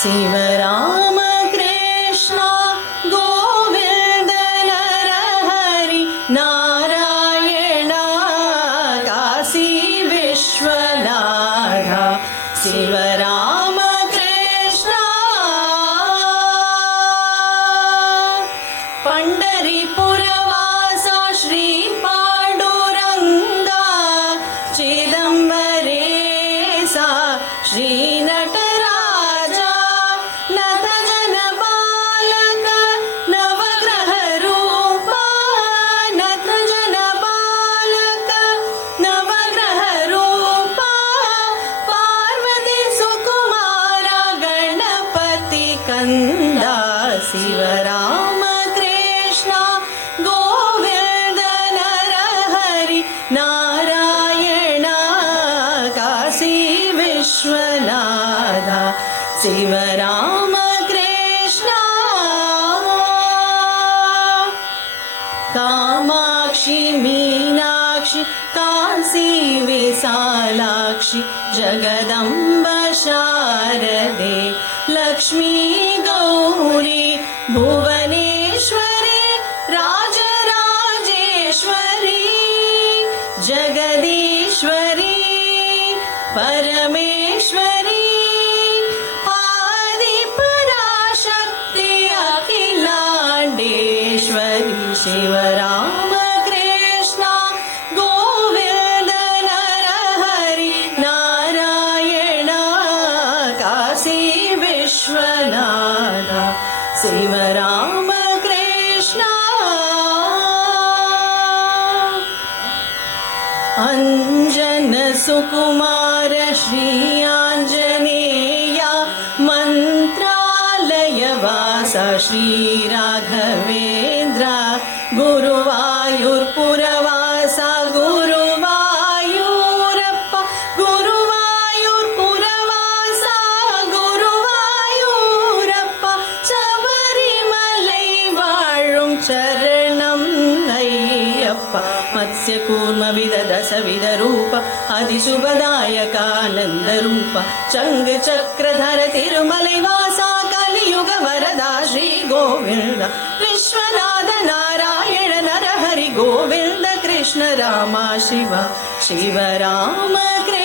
शिवराम कृष्ण गोविन्द नरहरि नारायण काशी विश्वनाथ शिवराम कृष्ण पंढरीपुरवासा श्री पांडुरंगा चिदंबरेसा श्री नटराजा नथ जन बालक नवग्रह रूपा नथ जन बालक नवग्रह रूपा पार्वती सुकुमार गणपति कंदा शिवराम कृष्ण गोविंद नरहरि नारायण काशी विश्वनाथ शिवराम कृष्ण कामाक्षि मीनाक्षि काशी विशालाक्षि जगदम्ब शारदे लक्ष्मी गौरी भुवनेश्वरी राजराजेश्वरी जगदीश्वरी परमेश्वरी आदिपराशक्ति अखिलांडेश्वरी शिवराम कृष्ण गोविंद नरहरि नारायण काशी विश्वनाथ शिवराम कृष्ण अंजन सुकुमार श्री आंजनेय मंत्रालय वास श्री राघवेंद्र गुरुवायूरपुरवास गुरुवायूरप्प गुरुवायूरपुरवास गुरुवायूरप्प शबरिमलै वाழும் चरणं अय्यप्प मत्स्यकूर्म विदधसविद रूप अधिशुभदायक आनंद रूप चंग चक्रधर तिरुमलै वासा कलियुग वरदा श्री गोविंद विश्वनाथ नारायण नरहरि गोविंद कृष्ण राम शिव शिवराम कृष्ण